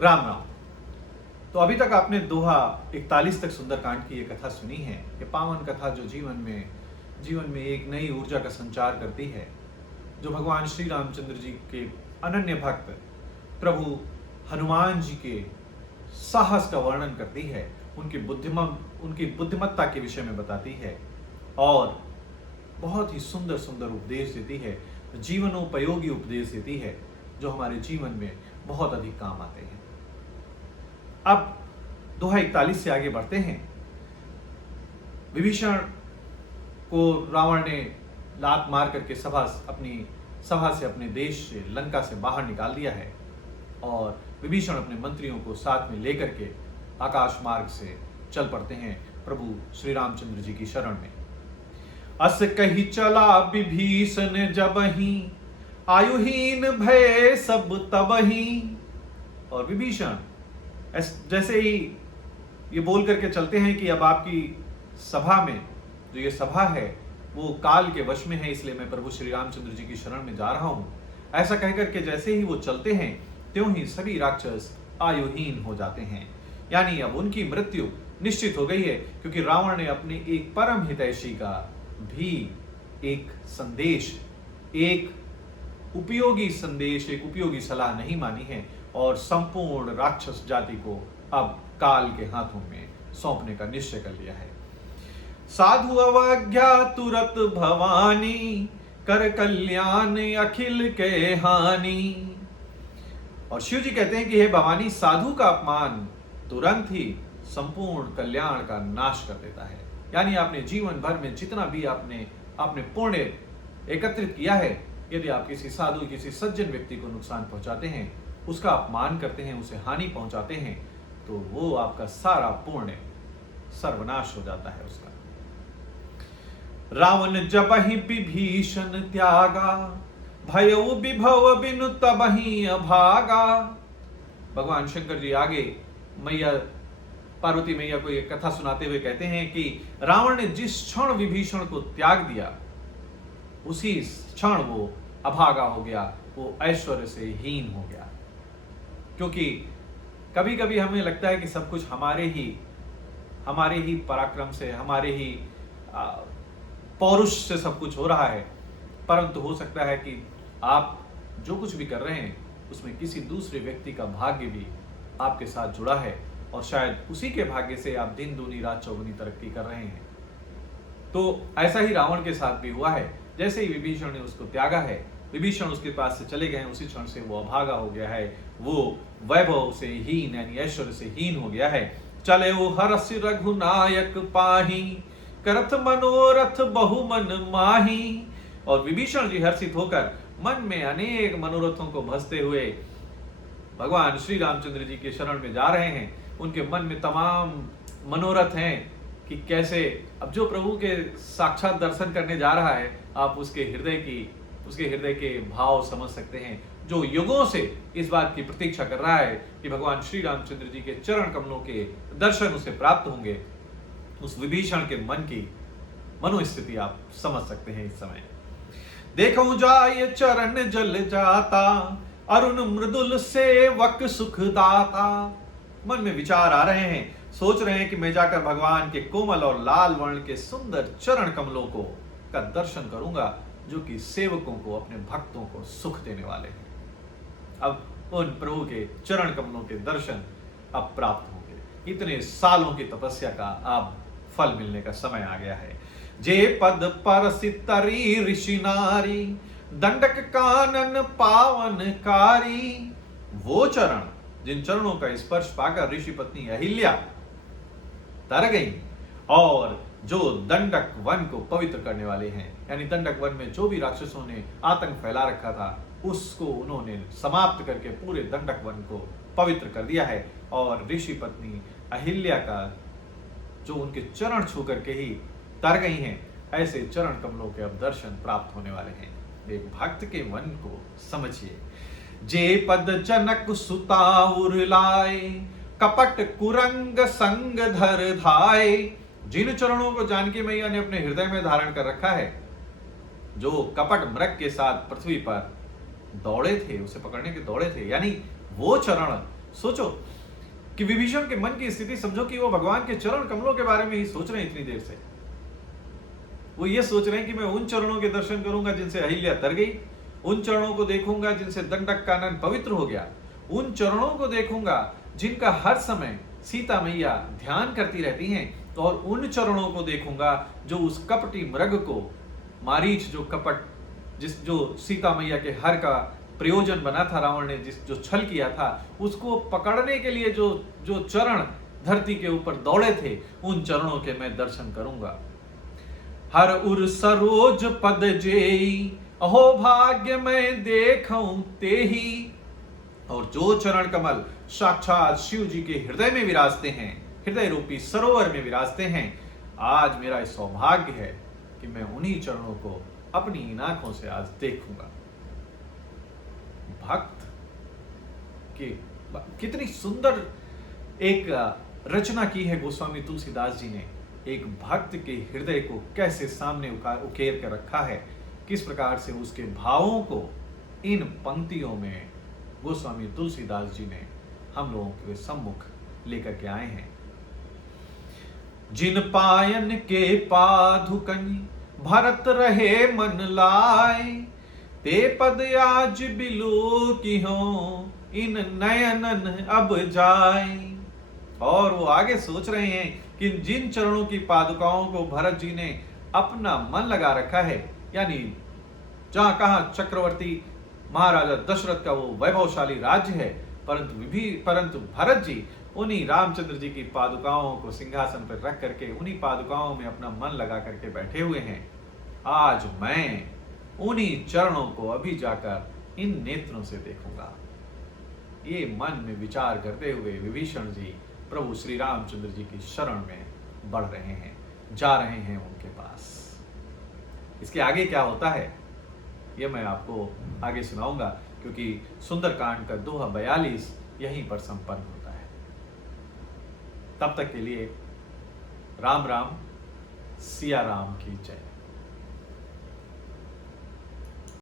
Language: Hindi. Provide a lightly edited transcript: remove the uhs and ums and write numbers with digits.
राम राम। तो अभी तक आपने दोहा 41 तक सुंदरकांड की ये कथा सुनी है। ये पावन कथा जो जीवन में एक नई ऊर्जा का संचार करती है, जो भगवान श्री रामचंद्र जी के अनन्य भक्त प्रभु हनुमान जी के साहस का वर्णन करती है, उनकी बुद्धिमत्ता के विषय में बताती है और बहुत ही सुंदर सुंदर उपदेश देती है, जीवनोपयोगी उपदेश देती है, जो हमारे जीवन में बहुत अधिक काम आते हैं। अब दोहा 41 से आगे बढ़ते हैं। विभीषण को रावण ने लात मार करके अपनी सभा से, अपने देश से, लंका से बाहर निकाल दिया है और विभीषण अपने मंत्रियों को साथ में लेकर के आकाश मार्ग से चल पड़ते हैं प्रभु श्री रामचंद्र जी की शरण में। अस कही चला विभीषण जबहि, आयुहीन भय सब तबहि। और विभीषण जैसे ही ये बोल करके चलते हैं कि अब आपकी सभा में, जो ये सभा है वो काल के वश में है, इसलिए मैं प्रभु श्री रामचंद्र जी की शरण में जा रहा हूं, ऐसा कहकर के जैसे ही वो चलते हैं त्यों ही सभी राक्षस आयुहीन हो जाते हैं। यानी अब उनकी मृत्यु निश्चित हो गई है, क्योंकि रावण ने अपने एक परम हितैषी का भी एक संदेश, एक उपयोगी सलाह नहीं मानी है और संपूर्ण राक्षस जाति को अब काल के हाथों में सौंपने का निश्चय कर लिया है। साधु अवज्ञा तुरत भवानी, कर कल्याण अखिल के हानि। और शिव जी कहते हैं कि हे भवानी, साधु का अपमान तुरंत ही संपूर्ण कल्याण का नाश कर देता है। यानी आपने जीवन भर में जितना भी आपने पुण्य एकत्रित किया है, यदि आप किसी साधु, किसी सज्जन व्यक्ति को नुकसान पहुंचाते हैं, उसका अपमान करते हैं, उसे हानि पहुंचाते हैं, तो वो आपका सारा पुण्य सर्वनाश हो जाता है उसका। रावण जबहि विभीषण त्यागा, भयउ विभव बिनु तबहि अभागा। भगवान शंकर जी आगे पार्वती मैया को एक कथा सुनाते हुए कहते हैं कि रावण ने जिस क्षण विभीषण को त्याग दिया, उसी क्षण वो अभागा हो गया, वो ऐश्वर्य से हीन हो गया। क्योंकि कभी कभी हमें लगता है कि सब कुछ हमारे ही पराक्रम से, हमारे ही पौरुष से सब कुछ हो रहा है, परंतु हो सकता है कि आप जो कुछ भी कर रहे हैं उसमें किसी दूसरे व्यक्ति का भाग्य भी आपके साथ जुड़ा है और शायद उसी के भाग्य से आप दिन दूनी रात चौगुनी तरक्की कर रहे हैं। तो ऐसा ही रावण के साथ भी हुआ है। जैसे ही विभीषण ने उसको त्यागा है, विभीषण उसके पास से चले गए, उसी क्षण से वो अभागा हो गया है, वो वैभव से हीन यानी ऐश्वर्य से हीन हो गया है। चले वो हरस रघुनायक पाही, करथ मनोरथ बहुमन माही। और विभीषण जी हर्षित होकर मन में अनेक मनोरथों को भसते हुए भगवान श्री रामचंद्र जी के शरण में जा रहे हैं। उनके मन में तमाम मनोरथ हैं कि कैसे अब जो प्रभु के साक्षात दर्शन करने जा रहा है, आप उसके हृदय के भाव समझ सकते हैं, जो युगों से इस बात की प्रतीक्षा कर रहा है कि भगवान श्री रामचंद्र जी के चरण कमलों के दर्शन उसे प्राप्त होंगे। उस विभीषण के मन की मनोस्थिति आप समझ सकते हैं इस समय। देखो जाय चरण जल जाता, अरुण मृदुल सेवक सुखदाता। मन में विचार आ रहे हैं, सोच रहे हैं कि मैं जाकर भगवान के कोमल और लाल वर्ण के सुंदर चरण कमलों का दर्शन करूंगा, जो कि सेवकों को, अपने भक्तों को सुख देने वाले हैं। अब उन प्रभु के चरण कमलों के दर्शन अब प्राप्त होंगे। इतने सालों की तपस्या का अब फल मिलने का समय आ गया है। जे पद पर सितरी ऋषि नारी, दंडक कानन पावनकारी। वो चरण, जिन चरणों का स्पर्श पाकर ऋषि पत्नी अहिल्या तर गई और जो दंडक वन को पवित्र करने वाले हैं, यानी दंडक वन में जो भी राक्षसों ने आतंक फैला रखा था उसको उन्होंने समाप्त करके पूरे दंडक वन को पवित्र कर दिया है। और ऋषि पत्नी अहिल्या का जो उनके चरण छू करके ही तर गई हैं, ऐसे चरण कमलों के अब दर्शन प्राप्त होने वाले हैं। एक भक्त के मन को समझिए। जे पद जनक सुता उरलाए, कपट कुरंग संग धर धाय। जिन चरणों को जानकी मैया ने अपने हृदय में धारण कर रखा है, जो कपट मृग के साथ पृथ्वी पर दौड़े थे, उसे पकड़ने के दौड़े थे, यानी वो चरण सोचो कि विभीषण के मन की स्थिति समझो कि वो भगवान के चरण कमलों के बारे में ही सोच रहे हैं इतनी देर से। वो ये सोच रहे हैं कि मैं उन चरणों के दर्शन करूंगा जिनसे अहिल्या तर गई, उन चरणों को देखूंगा जिनसे दंडक कानन पवित्र हो गया, उन चरणों को देखूंगा जिनका हर समय सीता मैया ध्यान करती रहती हैं, और उन चरणों को देखूंगा जो उस कपटी मृग को, मारीच जो कपट, जो सीता मैया के हर का प्रयोजन बना था, रावण ने जो छल किया था, उसको पकड़ने के लिए जो चरण धरती के ऊपर दौड़े थे, उन चरणों के मैं दर्शन करूंगा। हर उर सरोज पद जेई, अहो भाग्य मैं देखूं तेही। और जो चरण कमल साक्षात शिव जी के हृदय में विराजते हैं, हृदय रूपी सरोवर में विराजते हैं, आज मेरा सौभाग्य है कि मैं उन्हीं चरणों को अपनी इन आंखों से आज देखूंगा। भक्त की कितनी सुंदर एक रचना की है गोस्वामी तुलसीदास जी ने। एक भक्त के हृदय को कैसे सामने उकेर कर रखा है, किस प्रकार से उसके भावों को इन पंक्तियों में गोस्वामी तुलसीदास जी ने हम लोगों के सम्मुख लेकर के आए हैं। जिन पायन के पादुकन भरत रहे मन लाए, ते पद आज बिलू की हो इन नयनन अब जाए। और वो आगे सोच रहे हैं कि जिन चरणों की पादुकाओं को भरत जी ने अपना मन लगा रखा है, यानी जहां कहां चक्रवर्ती महाराजा दशरथ का वो वैभवशाली राज्य है, परंतु भरत जी उन्हीं रामचंद्र जी की पादुकाओं को सिंहासन पर रख करके उन्हीं पादुकाओं में अपना मन लगा करके बैठे हुए हैं। आज मैं उन्हीं चरणों को अभी जाकर इन नेत्रों से देखूंगा। ये मन में विचार करते हुए विभीषण जी प्रभु श्री रामचंद्र जी की शरण में बढ़ रहे हैं, जा रहे हैं उनके पास। इसके आगे क्या होता है ये मैं आपको आगे सुनाऊंगा, क्योंकि सुंदरकांड का दोहा 42 यहीं पर संपन्न होता है। तब तक के लिए राम राम, सिया राम की जय।